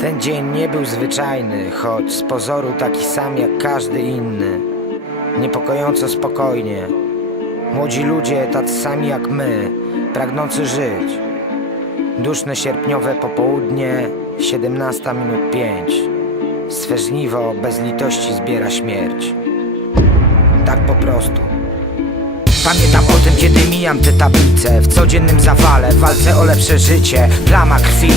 Ten dzień nie był zwyczajny, choć z pozoru taki sam jak każdy inny. Niepokojąco spokojnie. Młodzi ludzie, tacy sami jak my, pragnący żyć. Duszne sierpniowe popołudnie, 17 minut 5. Swe żniwo bez litości zbiera śmierć. Tak po prostu. Pamiętam o tym, kiedy mijam te tablice. W codziennym zawale, walce o lepsze życie. Plama krwi,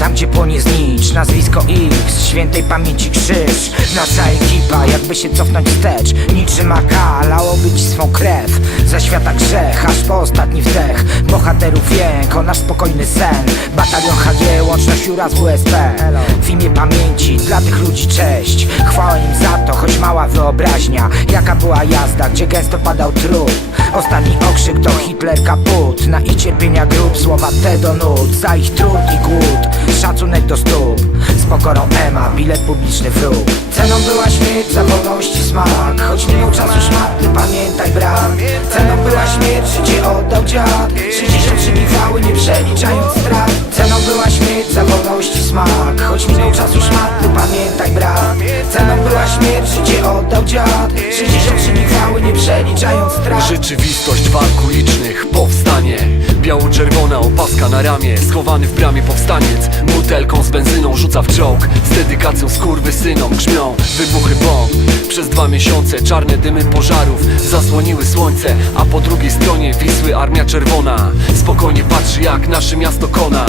tam gdzie płonie znicz. Nazwisko X, świętej pamięci krzyż. Nasza ekipa, jakby się cofnąć wstecz. Niczym AK, lało być swą krew. Za świata grzech, aż po ostatni wdech. Bohaterów jęk, nasz spokojny sen. Batalion HG, łączność URA z WSP W imię pamięci, dla tych ludzi cześć. Chwała im wyobraźnia. Jaka była jazda, gdzie gęsto padał trup? Ostatni okrzyk to Hitler kaput. Na i cierpienia grób, słowa te do nut. Za ich trud i głód, szacunek do stóp. Z pokorą Ema, bilet publiczny wróg Ceną była śmierć za wolność i smak. Choć minął czasu szmaty, pamiętaj brat. Ceną była śmierć, życie oddał dziad. 63 giwały, nie przeliczając strat. Ceną była śmierć za wolność i smak. Choć minął czasu szmaty, Rzeczywistość walk ulicznych, powstanie Biało-czerwona opaska na ramię. Schowany w bramie powstaniec. Butelką z benzyną rzuca w czołg. Z dedykacją skurwysynom grzmią Wybuchy bomb. Przez dwa miesiące czarne dymy pożarów Zasłoniły słońce A po drugiej stronie Wisły Armia Czerwona. Spokojnie patrzy jak nasze miasto kona.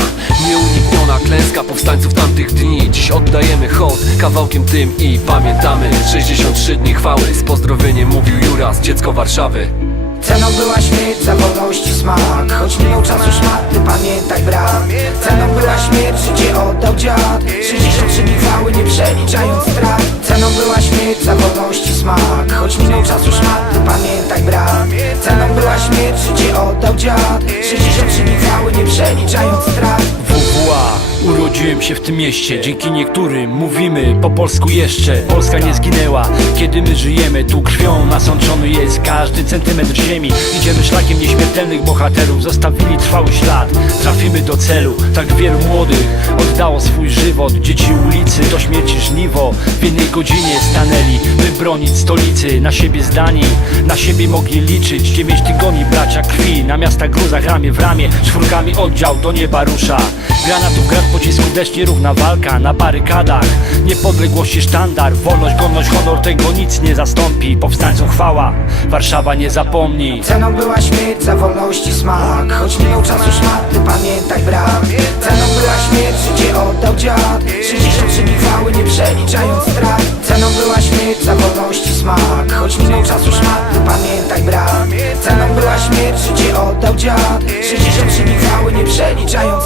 Nieunikniona klęska powstańców tamtych dni. Dziś oddajemy hołd kawałkiem tym i pamiętamy. 63 dni chwały. Z pozdrowieniem mówił Juras, dziecko Warszawy Ceną była śmierć za wolność i smak. Choć minął czasu szmaty, pamiętaj brat. Ceną była śmierć, życie oddał dziad. 63 giwały, nie przeliczając strat. Ceną była śmierć za wolność i smak. Choć minął czasu szmaty, pamiętaj brat. Ceną była śmierć, życie oddał dziad. 63 giwały, nie przeliczając strat Urodziłem się w tym mieście, dzięki niektórym mówimy po polsku jeszcze. Polska nie zginęła, kiedy my żyjemy. Tu krwią nasączony jest każdy centymetr ziemi. Idziemy szlakiem nieśmiertelnych bohaterów. Zostawili trwały ślad, trafimy do celu. Tak wielu młodych oddało swój żywot. Dzieci ulicy do śmierci żniwo. W jednej godzinie stanęli, by bronić stolicy. Na siebie zdani, na siebie mogli liczyć. Dziewięć tygodni bracia krwi. Na miastach gruzach ramię w ramię. Czwórkami oddział do nieba rusza. Granatów grad pocisku deszcz nierówna walka Na barykadach. Niepodległości sztandar Wolność, godność, honor tego nic nie zastąpi. Powstańcom chwała, Warszawa nie zapomni. Ceną była śmierć za wolność i smak. Choć minął czasu szmaty, pamiętaj brat. Ceną była śmierć, życie oddał dziad. 63 giwały, nie przeliczając strat. Ceną była śmierć za wolność i smak. Choć minął czasu szmaty, pamiętaj brat. Ceną była śmierć, życie oddał dziad. 63 giwały, nie przeliczając